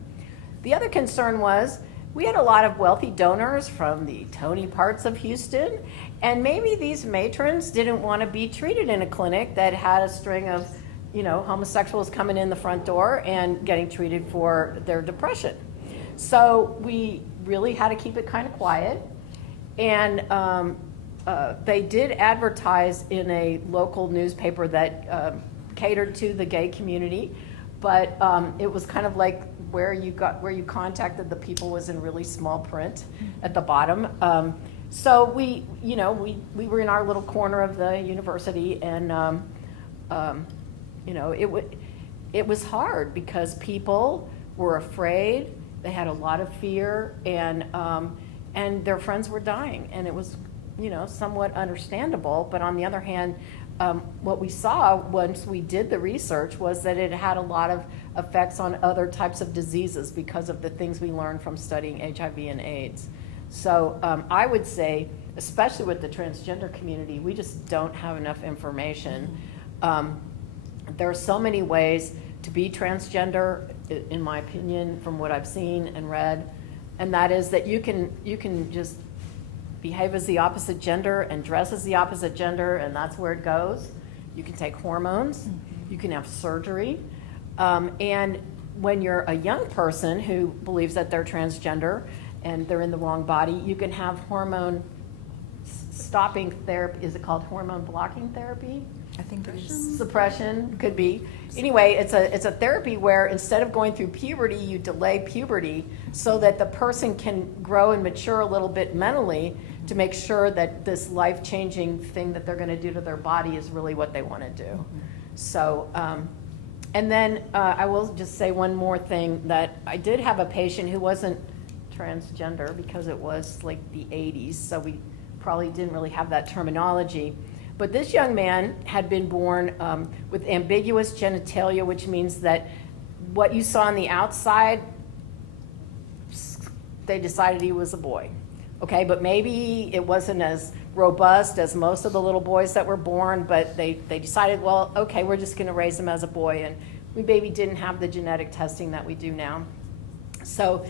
The other concern was we had a lot of wealthy donors from the Tony parts of Houston, and maybe these matrons didn't want to be treated in a clinic that had a string of, you know, homosexuals coming in the front door and getting treated for their depression. So we really had to keep it kind of quiet. And they did advertise in a local newspaper that catered to the gay community, but it was kind of like where you contacted the people was in really small print at the bottom. So we were in our little corner of the university, and it was hard because people were afraid. They had a lot of fear, and their friends were dying, and it was, somewhat understandable. But on the other hand, what we saw once we did the research was that it had a lot of effects on other types of diseases because of the things we learned from studying HIV and AIDS. So I would say, especially with the transgender community, we just don't have enough information. There are so many ways to be transgender, in my opinion, from what I've seen and read, and that is that you can just behave as the opposite gender and dress as the opposite gender, and that's where it goes. You can take hormones, you can have surgery, and when you're a young person who believes that they're transgender and they're in the wrong body, you can have hormone stopping therapy. Is it called hormone blocking therapy? I think it is. Suppression, could be. Anyway, it's a therapy where instead of going through puberty, you delay puberty so that the person can grow and mature a little bit mentally to make sure that this life-changing thing that they're going to do to their body is really what they want to do. So, and then I will just say one more thing, that I did have a patient who wasn't transgender because it was like the 80s, so we probably didn't really have that terminology. But this young man had been born with ambiguous genitalia, which means that what you saw on the outside, they decided he was a boy. Okay, but maybe it wasn't as robust as most of the little boys that were born, but they decided, well, okay, we're just going to raise him as a boy. And we maybe didn't have the genetic testing that we do now. So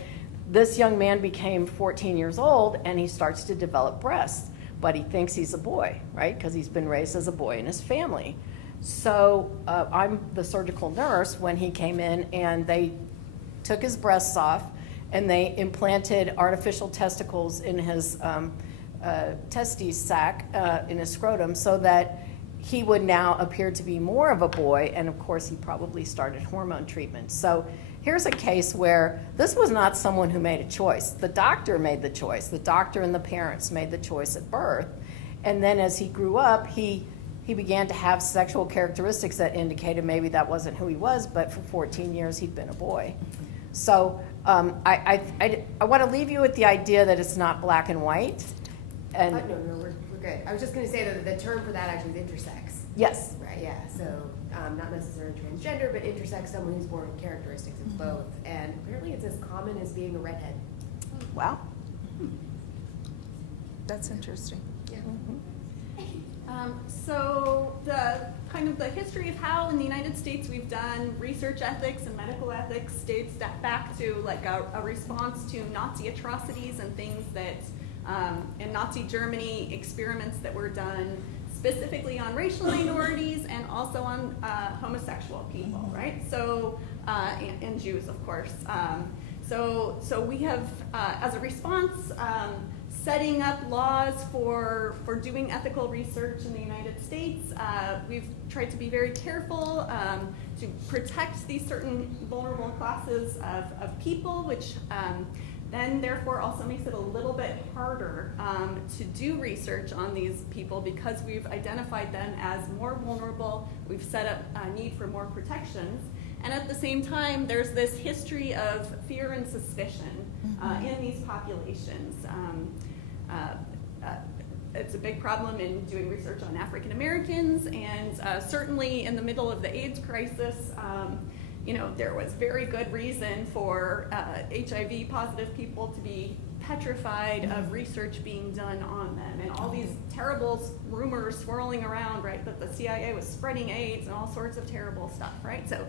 this young man became 14 years old, and he starts to develop breasts. But he thinks he's a boy, right? Because he's been raised as a boy in his family. So I'm the surgical nurse when he came in, and they took his breasts off, and they implanted artificial testicles in his testes sac, in his scrotum, so that he would now appear to be more of a boy. And of course, he probably started hormone treatment. So here's a case where this was not someone who made a choice. The doctor made the choice. The doctor and the parents made the choice at birth. And then as he grew up, he he began to have sexual characteristics that indicated maybe that wasn't who he was, but for 14 years he'd been a boy. So I want to leave you with the idea that it's not black and white. And No, we're good. I was just going to say that the term for that actually is intersex. yes, Right, yeah, so not necessarily transgender, but intersex, someone who's born with characteristics of both. And apparently it's as common as being a redhead. wow. That's interesting. Yeah. So the kind of the history of how in the United States we've done research ethics and medical ethics dates back to like a response to Nazi atrocities and things that in Nazi Germany, experiments that were done specifically on racial minorities and also on homosexual people, right? So and Jews, of course. So we have, as a response, setting up laws for doing ethical research in the United States. We've tried to be very careful to protect these certain vulnerable classes of people, which then therefore also makes it a little bit harder to do research on these people because we've identified them as more vulnerable. We've set up a need for more protections. And at the same time, there's this history of fear and suspicion in these populations. It's a big problem in doing research on African Americans, and certainly in the middle of the AIDS crisis, there was very good reason for HIV positive people to be petrified of research being done on them, and all these terrible rumors swirling around, right, that the CIA was spreading AIDS and all sorts of terrible stuff, right? So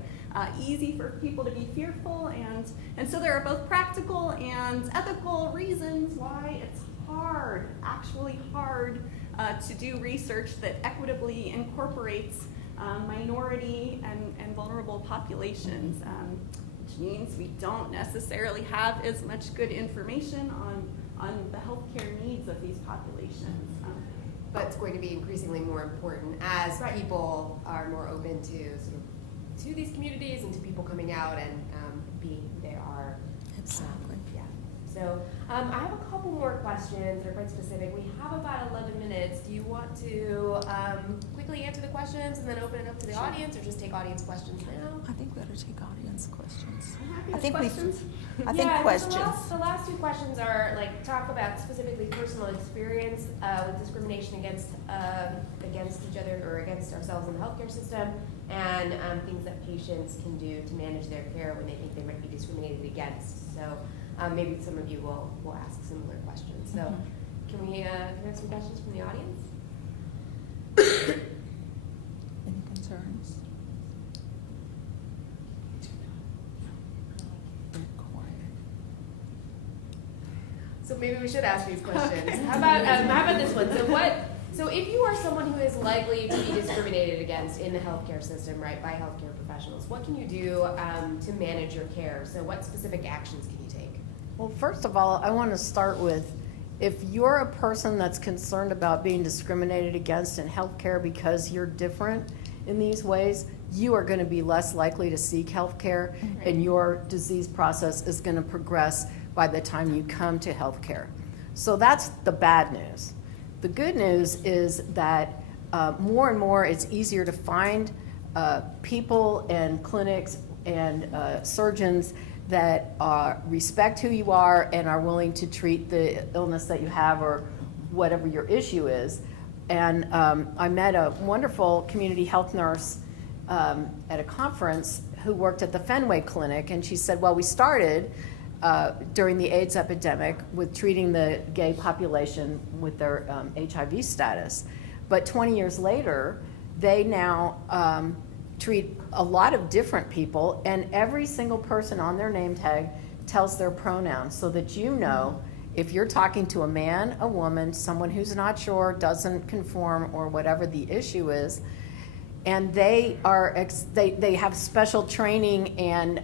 easy for people to be fearful, and so there are both practical and ethical reasons why it's actually hard to do research that equitably incorporates minority and vulnerable populations, which means we don't necessarily have as much good information on the healthcare needs of these populations. But it's going to be increasingly more important as people are more open to these communities and to people coming out and being who they are. Exactly. Yeah. So I have a couple more questions that are quite specific. We have about 11 minutes. Do you want to quickly answer the questions and then open it up to the audience, or just take audience questions now? I think we ought to take audience questions. I'm happy I with think questions. I think questions. The last two questions are talk about specifically personal experience with discrimination against each other or against ourselves in the healthcare system, and things that patients can do to manage their care when they think they might be discriminated against. So maybe some of you will ask similar questions. So can we have some questions from the audience? Any concerns? Very quiet. So maybe we should ask these questions. How about this one? So if you are someone who is likely to be discriminated against in the healthcare system, right, by healthcare professionals, what can you do to manage your care? So what specific actions can you take? Well, first of all, I want to start with, if you're a person that's concerned about being discriminated against in healthcare because you're different in these ways, you are going to be less likely to seek healthcare, and your disease process is going to progress by the time you come to healthcare. So that's the bad news. The good news is that more and more it's easier to find people and clinics and surgeons that respect who you are and are willing to treat the illness that you have or whatever your issue is. And I met a wonderful community health nurse at a conference who worked at the Fenway Clinic, and she said, well, we started during the AIDS epidemic with treating the gay population with their HIV status. But 20 years later, they now treat a lot of different people, and every single person on their name tag tells their pronouns so that you know if you're talking to a man, a woman, someone who's not sure, doesn't conform, or whatever the issue is. And they have special training and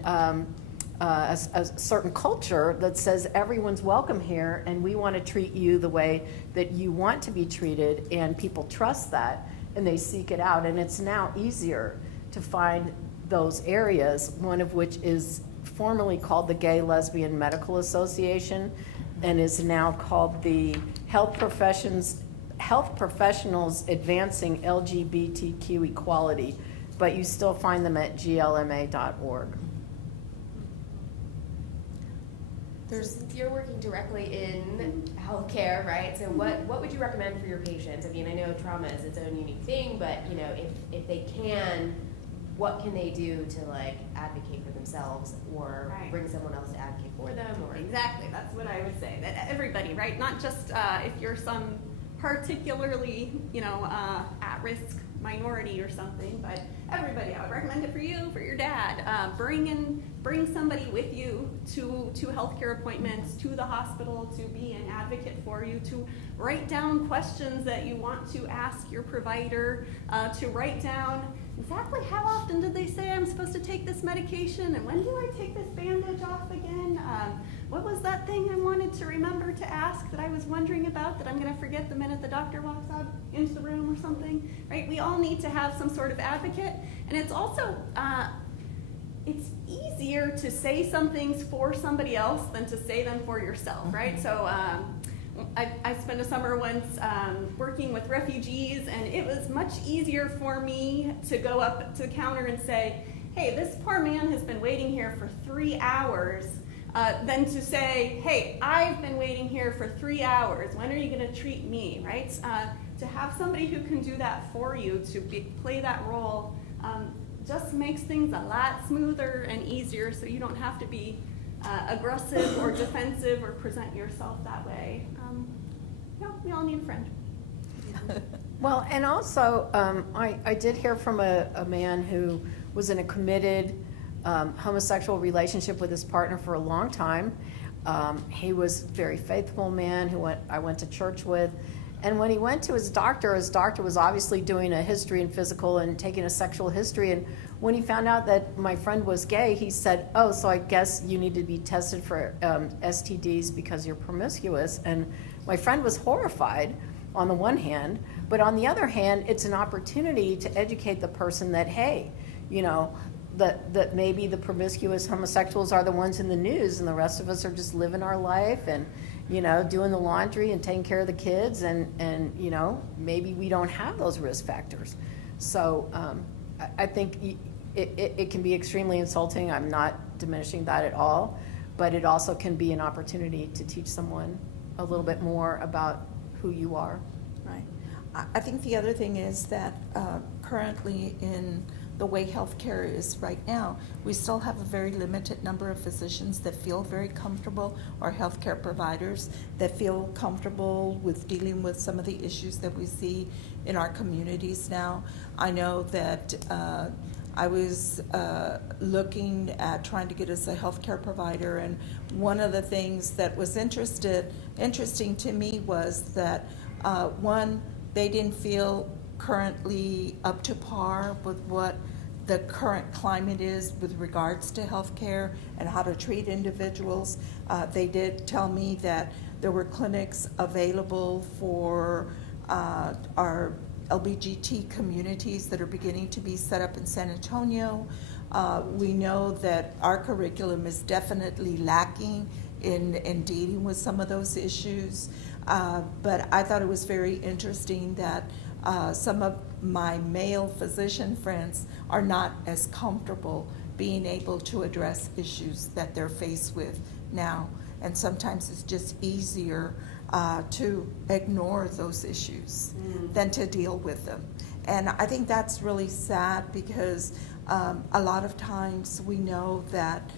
a certain culture that says everyone's welcome here, and we want to treat you the way that you want to be treated, and people trust that and they seek it out. And it's now easier to find those areas, one of which is formerly called the Gay Lesbian Medical Association and is now called the Health health professionals advancing LGBTQ equality, but you still find them at glma.org. Since you're working directly in healthcare, right? So what would you recommend for your patients? I mean, I know trauma is its own unique thing, but you know, if they can, what can they do to like advocate for themselves or bring someone else to advocate for them? Or Exactly, that's what I would say. That everybody, right? Not just if you're some particularly, at-risk minority or something, but everybody. I would recommend it for you, for your dad. Bring somebody with you to healthcare appointments, to the hospital, to be an advocate for you, to write down questions that you want to ask your provider, to write down exactly how often did they say I'm supposed to take this medication, and when do I take this bandage off again? What was that thing I wanted to remember to ask that I was wondering about that I'm going to forget the minute the doctor walks out into the room or something, right? We all need to have some sort of advocate, and it's also, it's easier to say some things for somebody else than to say them for yourself, right? So I spent a summer once working with refugees, and it was much easier for me to go up to the counter and say, hey, this poor man has been waiting here for 3 hours, than to say, hey, I've been waiting here for 3 hours. When are you going to treat me, right? To have somebody who can do that for you, to play that role, just makes things a lot smoother and easier, so you don't have to be aggressive or defensive or present yourself that way. We all need a friend. Well, and also, I did hear from a man who was in a committed homosexual relationship with his partner for a long time. He was a very faithful man who I went to church with. And when he went to his doctor was obviously doing a history and physical and taking a sexual history. And when he found out that my friend was gay, he said, oh, so I guess you need to be tested for STDs because you're promiscuous. And my friend was horrified on the one hand, but on the other hand, it's an opportunity to educate the person that, hey, that maybe the promiscuous homosexuals are the ones in the news and the rest of us are just living our life and, doing the laundry and taking care of the kids and maybe we don't have those risk factors. So I think it can be extremely insulting. I'm not diminishing that at all, but it also can be an opportunity to teach someone a little bit more about who you are. Right. I think the other thing is that currently in the way healthcare is right now, we still have a very limited number of physicians that feel very comfortable, or healthcare providers that feel comfortable with dealing with some of the issues that we see in our communities now. I know that I was looking at trying to get us a healthcare provider, and one of the things that was interesting to me was that one, they didn't feel currently up to par with what the current climate is with regards to healthcare and how to treat individuals. They did tell me that there were clinics available for our LGBT communities that are beginning to be set up in San Antonio. We know that our curriculum is definitely lacking in dealing with some of those issues. But I thought it was very interesting that some of my male physician friends are not as comfortable being able to address issues that they're faced with now. And sometimes it's just easier to ignore those issues than to deal with them. And I think that's really sad because a lot of times we know that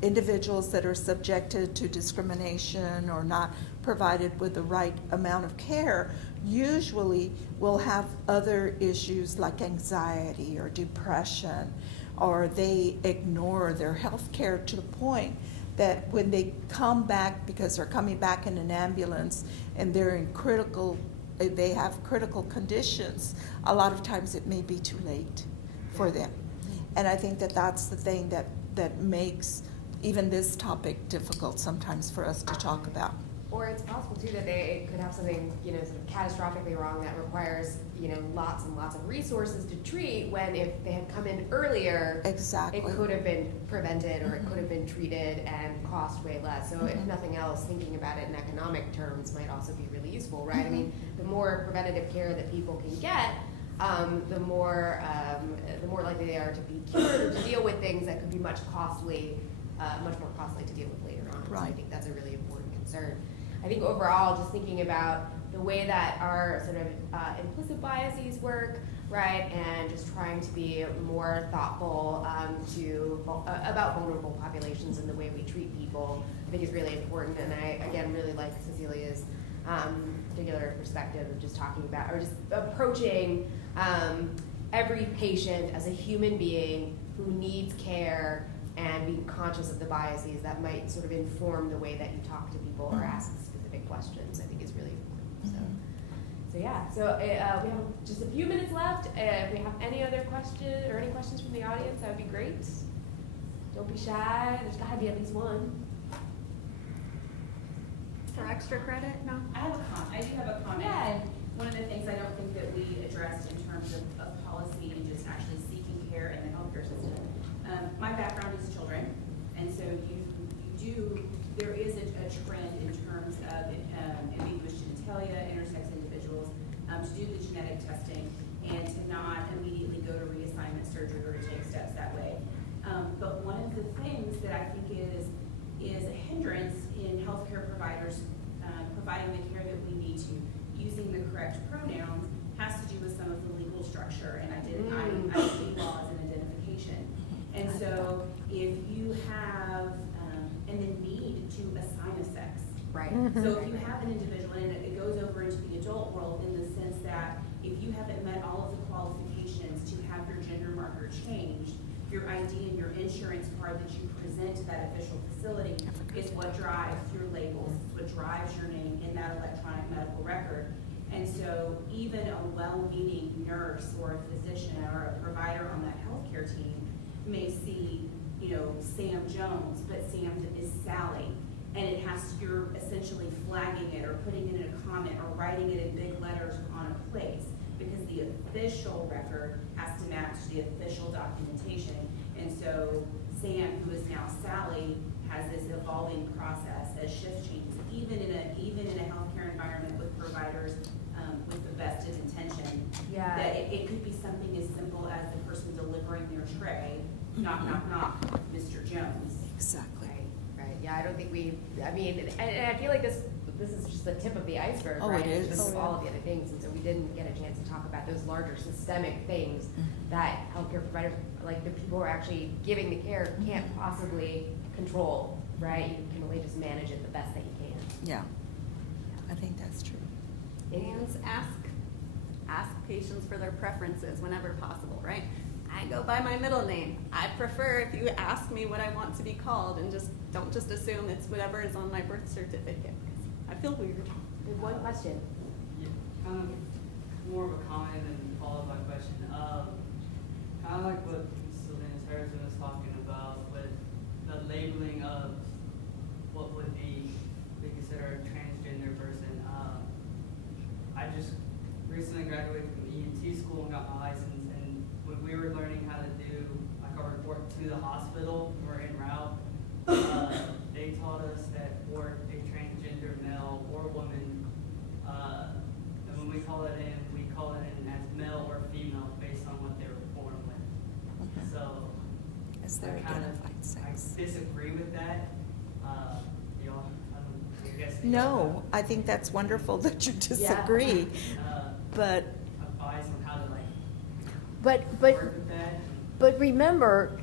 individuals that are subjected to discrimination or not provided with the right amount of care usually will have other issues like anxiety or depression, or they ignore their health care to the point that when they come back, because they're coming back in an ambulance and they have critical conditions, a lot of times it may be too late for them. And I think that that's the thing that makes even this topic difficult sometimes for us to talk about. Or it's possible too that they could have something, you know, sort of catastrophically wrong that requires, you know, lots and lots of resources to treat, when if they had come in earlier, Exactly. it could have been prevented, or it could have been treated and cost way less. So if nothing else, thinking about it in economic terms might also be really useful, right? I mean, the more preventative care that people can get, the more likely they are to be cured or to deal with things that could be much more costly to deal with later on. Right. So I think that's a really important concern. I think overall, just thinking about the way that our sort of implicit biases work, right, and just trying to be more thoughtful about vulnerable populations and the way we treat people, I think is really important. And I, again, really like Cecilia's particular perspective of just talking about, or just approaching every patient as a human being who needs care, and being conscious of the biases that might sort of inform the way that you talk to people or ask specific questions, I think is really important. So yeah, so we have just a few minutes left. If we have any other questions or any questions from the audience, that would be great. Don't be shy, there's gotta be at least one. For extra credit? No? I do have a comment. Yeah. One of the things I don't think that we addressed in terms of policy and just actually seeking care in the healthcare system. My background is children, and so there is a trend in terms of ambiguous genitalia, intersex individuals, to do the genetic testing and to not immediately go to reassignment surgery or to take steps that way. But one of the things that I think is a hindrance in healthcare providers providing the care that we need to, using the correct pronouns, has to do with some of the legal structure and identity laws and identification. And so if you have, and the need to assign a sex. Right. So if you have an individual, and it goes over into the adult world in the sense that if you haven't met all of the qualifications to have your gender marker changed, your ID and your insurance card that you present to that official facility is what drives your labels, what drives your name in that electronic medical record. And so even a well-meaning nurse or a physician or a provider on that healthcare team may see, you know, Sam Jones, but Sam is Sally. And you're essentially flagging it or putting it in a comment or writing it in big letters on a place, because the official record has to match the official documentation. And so Sam, who is now Sally, has this evolving process as shift changes, even in a healthcare environment with providers with the best of intention. Yeah. That it could be something as simple as the person delivering their tray, knock, knock, knock, Mr. Jones. Exactly. Right. Yeah, I don't think I mean, and I feel like this is just the tip of the iceberg, Oh, right? it is. This is Oh, all of the other things, and so we didn't get a chance to talk about those larger systemic things that healthcare providers, like the people who are actually giving the care, can't possibly control, right? You can only just manage it the best that you can. Yeah, I think that's true. And ask patients for their preferences whenever possible, right? I go by my middle name. I prefer if you ask me what I want to be called, and don't just assume it's whatever is on my birth certificate, 'cause I feel weird. We have one question. Yeah, kind of more of a comment and follow up my question. Kind of like what Sylvia Harrison was talking about with the labeling of what would be considered a transgender person. I just recently graduated from ENT school and got my license, and when we were learning how to do like a report to the hospital or en route, they taught us that for a transgender male or woman, and when we call it in as male or female based on what they were born with. So As their I kind identified of sex. disagree with that. I guess No, I think that's wonderful that you disagree, but, advice on how to like But work with that. But remember,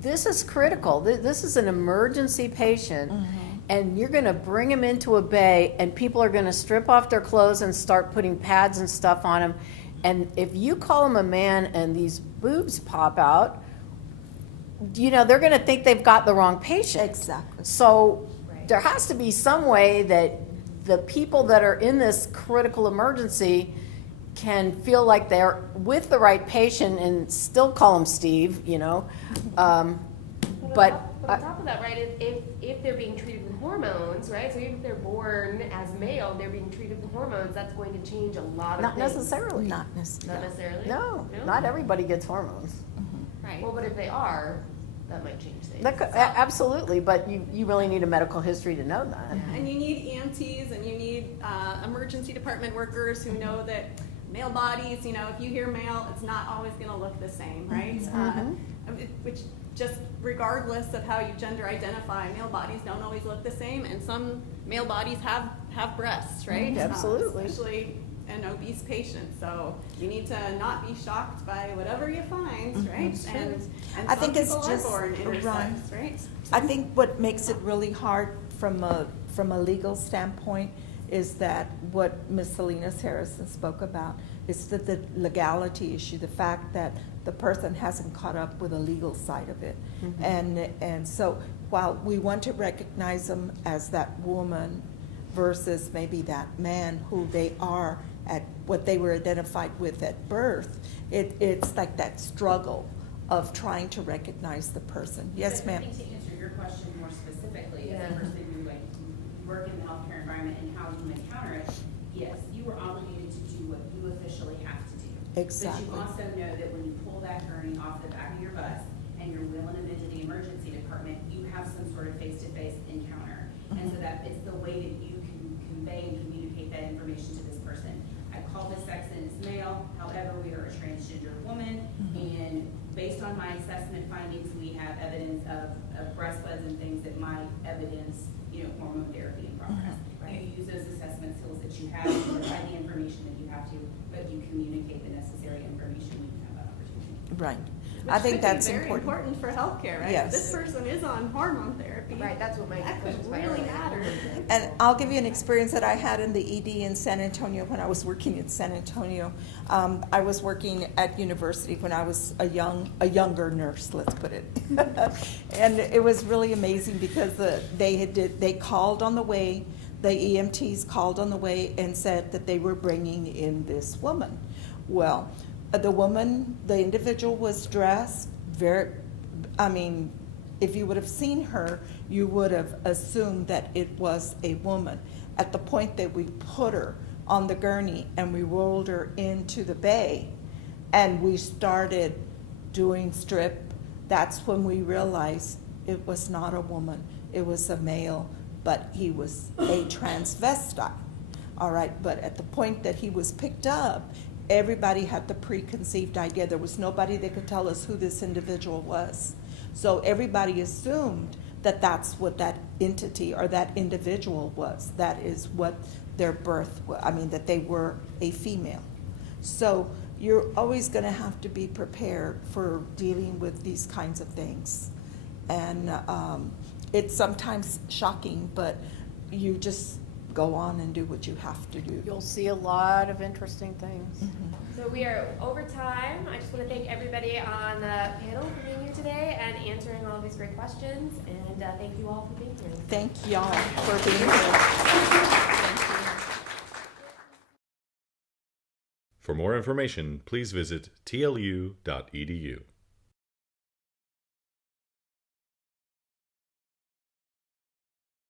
this is critical. This is an emergency patient, and you're going to bring him into a bay, and people are going to strip off their clothes and start putting pads and stuff on him. And if you call him a man and these boobs pop out, you know, they're going to think they've got the wrong patient. exactly. So Right. there has to be some way that the people that are in this critical emergency can feel like they're with the right patient and still call him Steve, you know. But But on top of that, right, if they're being treated with hormones, right, so even if they're born as male, they're being treated with hormones, that's going to change a lot of Not things. necessarily. Not necessarily. Not necessarily? No, not everybody gets hormones. Right. Well, but if they are, that might change things. Absolutely, but you really need a medical history to know that. And you need EMTs and you need emergency department workers who know that male bodies, you know, if you hear male, it's not always going to look the same, right? Which just regardless of how you gender identify, male bodies don't always look the same, and some male bodies have breasts, right? Absolutely. Especially an obese patient. So you need to not be shocked by whatever you find, right? And I think it's people just are born intersex, right? I think what makes it really hard from a legal standpoint is that what Ms. Salinas Harrison spoke about is the legality issue, the fact that the person hasn't caught up with the legal side of it. And so while we want to recognize them as that woman versus maybe that man who they are at what they were identified with at birth, it's like that struggle of trying to recognize the person. Yes, But ma'am. I think to answer your question more specifically, as a person who like work in the healthcare environment and how you encounter it, yes, you are obligated to do what you officially have to do. Exactly. But you also know that when you pull that gurney off the back of your bus and you're wheeling them into the emergency department, you have some sort of face-to-face encounter. And so that it's the way that you can convey and communicate that information to this person. I call this sex and it's male, however, we are a transgender woman, and based on my assessment findings, we have evidence of breast buds and things that might evidence, you know, hormone therapy in progress. You use those assessment skills that you have, you provide the information that you have to, but you communicate the necessary information when you have that opportunity. Right. Which I think could that's be very important. for healthcare, right? Yes. If this person is on hormone therapy. Right, that's what my That could question's about really earlier. matter. And I'll give you an experience that I had in the ED in San Antonio when I was working in San Antonio. I was working at university when I was a younger nurse, let's put it. And it was really amazing because they called on the way, the EMTs called on the way and said that they were bringing in this woman. Well, the individual was dressed if you would have seen her, you would have assumed that it was a woman. At the point that we put her on the gurney and we rolled her into the bay and we started doing strip, that's when we realized it was not a woman, it was a male, but he was a transvestite. All right, but at the point that he was picked up, everybody had the preconceived idea. There was nobody that could tell us who this individual was. So everybody assumed that that's what that entity or that individual was. That is what their birth was. that they were a female. So you're always going to have to be prepared for dealing with these kinds of things. And it's sometimes shocking, but you just go on and do what you have to do. You'll see a lot of interesting things. So we are over time. I just want to thank everybody on the panel for being here today and answering all of these great questions. And thank you all for being here. Thank y'all for being here. For more information, please visit tlu.edu.